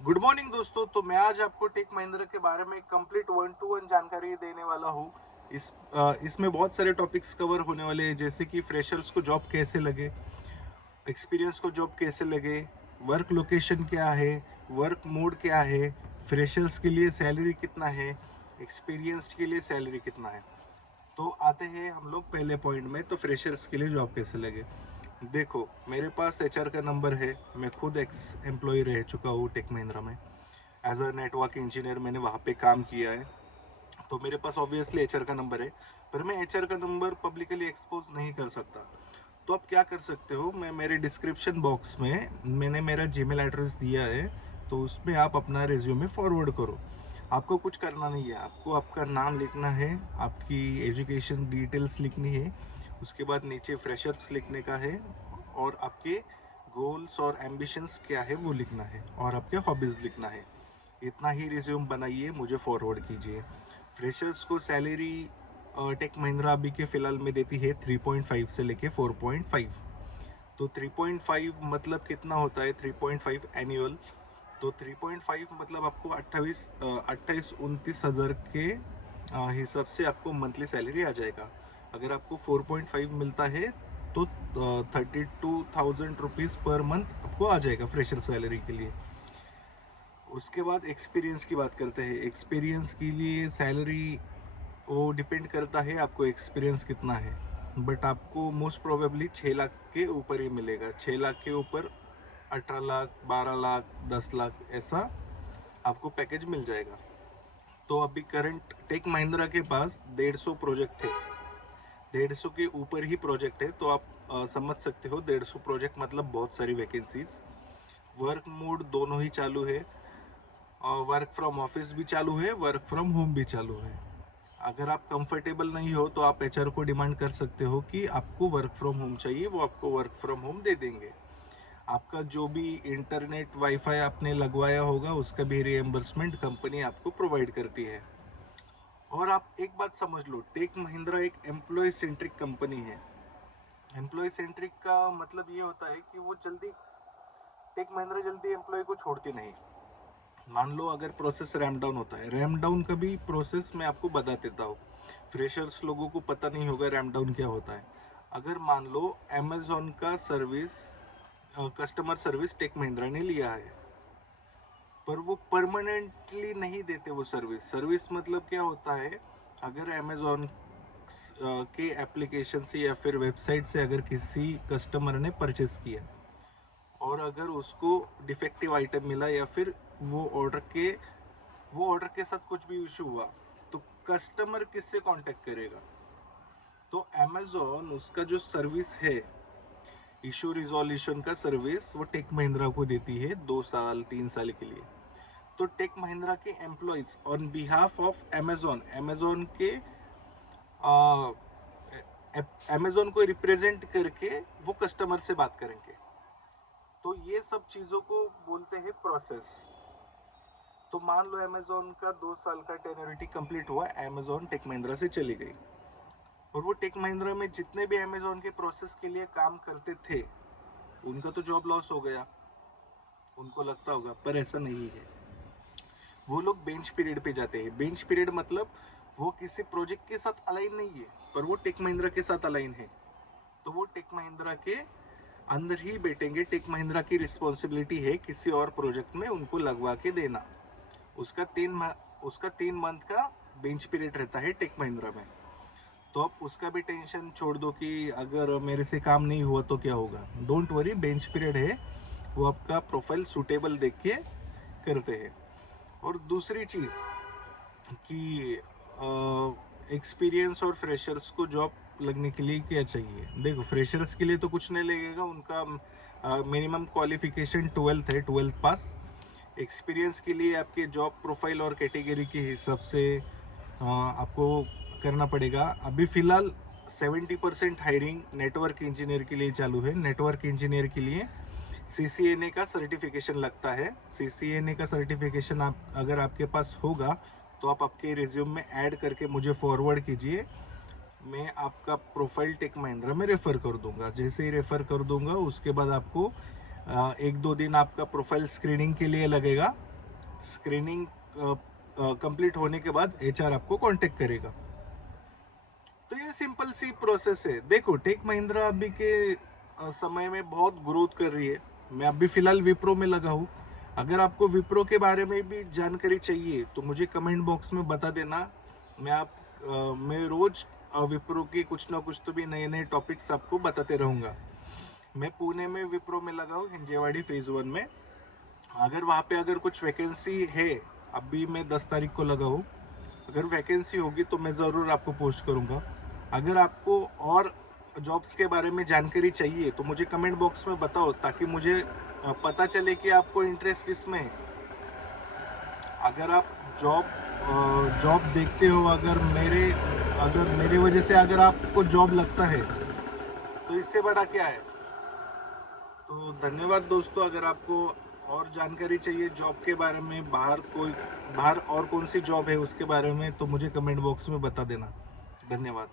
Good morning दोस्तों। तो मैं आज आपको टेक महिंद्रा के बारे में कंप्लीट 1-to-1 जानकारी देने वाला हूँ। इसमें बहुत सारे टॉपिक्स कवर होने वाले हैं, जैसे कि फ्रेशर्स को जॉब कैसे लगे, एक्सपीरियंस को जॉब कैसे लगे, वर्क लोकेशन क्या है, वर्क मोड क्या है, फ्रेशर्स के लिए सैलरी कितना है, एक्सपीरियंस्ड के लिए सैलरी कितना है। तो आते हैं हम लोग पहले पॉइंट में। तो फ्रेशर्स के लिए जॉब कैसे लगे। देखो, मेरे पास एचआर का नंबर है। मैं खुद एक्स एम्प्लॉय रह चुका हूँ टेक महिंद्रा में। एज अ नेटवर्क इंजीनियर मैंने वहाँ पे काम किया है, तो मेरे पास ऑब्वियसली एचआर का नंबर है। पर मैं एचआर का नंबर पब्लिकली एक्सपोज नहीं कर सकता। तो आप क्या कर सकते हो, मैं मेरे डिस्क्रिप्शन बॉक्स में मैंने मेरा जीमेल एड्रेस दिया है, तो उसमें आप अपना रिज्यूमे फॉरवर्ड करो। आपको कुछ करना नहीं है, आपको आपका नाम लिखना है, आपकी एजुकेशन डिटेल्स लिखनी है, उसके बाद नीचे फ्रेशर्स लिखने का है, और आपके गोल्स और एम्बिशंस क्या है वो लिखना है, और आपके हॉबीज़ लिखना है। इतना ही रिज्यूम बनाइए, मुझे फॉरवर्ड कीजिए। फ्रेशर्स को सैलरी टेक महिंद्रा अभी के फिलहाल में देती है 3.5 से लेके 4.5। तो 3.5 मतलब कितना होता है, 3.5 एनुअल। तो 3.5 मतलब आपको 28-29 हज़ार के हिसाब से आपको मंथली सैलरी आ जाएगा। अगर आपको 4.5 मिलता है तो 32,000 रुपीज़ पर मंथ आपको आ जाएगा फ्रेशर सैलरी के लिए। उसके बाद एक्सपीरियंस की बात करते हैं। एक्सपीरियंस के लिए सैलरी वो डिपेंड करता है आपको एक्सपीरियंस कितना है, बट आपको मोस्ट प्रोबेबली 6 लाख के ऊपर ही मिलेगा। 6 लाख के ऊपर 18 लाख, 12 लाख, 10 लाख ऐसा आपको पैकेज मिल जाएगा। तो अभी करंट टेक महिंद्रा के पास 150 प्रोजेक्ट है। 150 के ऊपर ही प्रोजेक्ट है, तो आप समझ सकते हो 150 प्रोजेक्ट मतलब बहुत सारी वैकेंसीज। वर्क मोड दोनों ही चालू है, वर्क फ्रॉम ऑफिस भी चालू है, वर्क फ्रॉम होम भी चालू है। अगर आप कंफर्टेबल नहीं हो तो आप एचआर को डिमांड कर सकते हो कि आपको वर्क फ्रॉम होम चाहिए, वो आपको वर्क फ्रॉम होम दे देंगे। आपका जो भी इंटरनेट वाईफाई आपने लगवाया होगा उसका भी रिएम्बर्समेंट कंपनी आपको प्रोवाइड करती है। और आप एक बात समझ लो, टेक महिंद्रा एक एम्प्लॉय सेंट्रिक कंपनी है। एम्प्लॉय सेंट्रिक का मतलब ये होता है कि वो जल्दी टेक महिंद्रा जल्दी एम्प्लॉय को छोड़ती नहीं। मान लो अगर प्रोसेस रैम डाउन होता है, रैम डाउन का भी प्रोसेस मैं आपको बता देता हूँ। फ्रेशर्स लोगों को पता नहीं होगा रैम डाउन क्या होता है। अगर मान लो अमेजोन का service, customer service Tech Mahindra ने लिया है, पर वो परमानेंटली नहीं देते वो सर्विस। सर्विस मतलब क्या होता है, अगर अमेजोन के एप्लीकेशन से या फिर वेबसाइट से अगर किसी कस्टमर ने परचेस किया, और अगर उसको डिफेक्टिव आइटम मिला, या फिर वो ऑर्डर के साथ कुछ भी इशू हुआ, तो कस्टमर किससे कांटेक्ट करेगा। तो अमेजोन उसका जो सर्विस है, इशू रिजोल्यूशन का सर्विस, वो टेक महिंद्रा को देती है 2 साल 3 साल के लिए। तो टेक महिंद्रा के employees on behalf of Amazon, Amazon के अमेजोन को रिप्रेजेंट करके वो कस्टमर से बात करेंगे। तो ये सब चीज़ों को बोलते हैं प्रोसेस। तो मान लो अमेजोन का 2 साल का टेनरिटी कंप्लीट हुआ, अमेजोन टेक महिंद्रा से चली गई, और वो टेक महिंद्रा में जितने भी अमेजोन के प्रोसेस के लिए काम करते थे उनका तो जॉब लॉस हो गया। उनको लगता होगा, पर ऐसा नहीं है। वो लोग बेंच पीरियड पे जाते हैं। बेंच पीरियड मतलब वो किसी प्रोजेक्ट के साथ अलाइन नहीं है, पर वो टेक महिंद्रा के साथ अलाइन है। तो वो टेक महिंद्रा के अंदर ही बैठेंगे। टेक महिंद्रा की रिस्पॉन्सिबिलिटी है किसी और प्रोजेक्ट में उनको लगवा के देना। उसका 3 मंथ का बेंच पीरियड रहता है टेक महिंद्रा में। तो आप उसका भी टेंशन छोड़ दो कि अगर मेरे से काम नहीं हुआ तो क्या होगा। डोंट वरी, बेंच पीरियड है, वो आपका प्रोफाइल सुटेबल देख के करते हैं। और दूसरी चीज़ कि एक्सपीरियंस और फ्रेशर्स को जॉब लगने के लिए क्या चाहिए। देखो, फ्रेशर्स के लिए तो कुछ नहीं लगेगा, उनका मिनिमम क्वालिफिकेशन 12th है, 12th पास। एक्सपीरियंस के लिए आपके जॉब प्रोफाइल और कैटेगरी के हिसाब से आपको करना पड़ेगा। अभी फ़िलहाल 70% हायरिंग नेटवर्क इंजीनियर के लिए चालू है। नेटवर्क इंजीनियर के लिए CCNA का सर्टिफिकेशन लगता है। CCNA का सर्टिफिकेशन आप अगर आपके पास होगा तो आप आपके रिज्यूम में ऐड करके मुझे फॉरवर्ड कीजिए। मैं आपका प्रोफाइल टेक महिंद्रा में रेफ़र कर दूंगा। जैसे ही रेफ़र कर दूंगा उसके बाद आपको 1-2 दिन आपका प्रोफाइल स्क्रीनिंग के लिए लगेगा। स्क्रीनिंग कंप्लीट होने के बाद HR आपको कांटेक्ट करेगा। तो ये सिंपल सी प्रोसेस है। देखो टेक महिंद्रा अभी के समय में बहुत ग्रोथ कर रही है। मैं अभी फिलहाल विप्रो में लगा हूँ। अगर आपको विप्रो के बारे में भी जानकारी चाहिए तो मुझे कमेंट बॉक्स में बता देना। मैं रोज विप्रो की कुछ ना कुछ तो भी नए नए टॉपिक्स आपको बताते रहूँगा। मैं पुणे में विप्रो में लगा हूँ, हिंजेवाड़ी फेज 1 में। अगर वहाँ पे अगर कुछ वैकेंसी है, अभी मैं 10 तारीख को लगा हूँ, अगर वैकेंसी होगी तो मैं ज़रूर आपको पोस्ट करूँगा। अगर आपको और जॉब्स के बारे में जानकारी चाहिए तो मुझे कमेंट बॉक्स में बताओ, ताकि मुझे पता चले कि आपको इंटरेस्ट किस में है। अगर आप जॉब देखते हो, अगर मेरे वजह से अगर आपको जॉब लगता है तो इससे बड़ा क्या है। तो धन्यवाद दोस्तों। अगर आपको और जानकारी चाहिए जॉब के बारे में, बाहर और कौन सी जॉब है उसके बारे में, तो मुझे कमेंट बॉक्स में बता देना। धन्यवाद।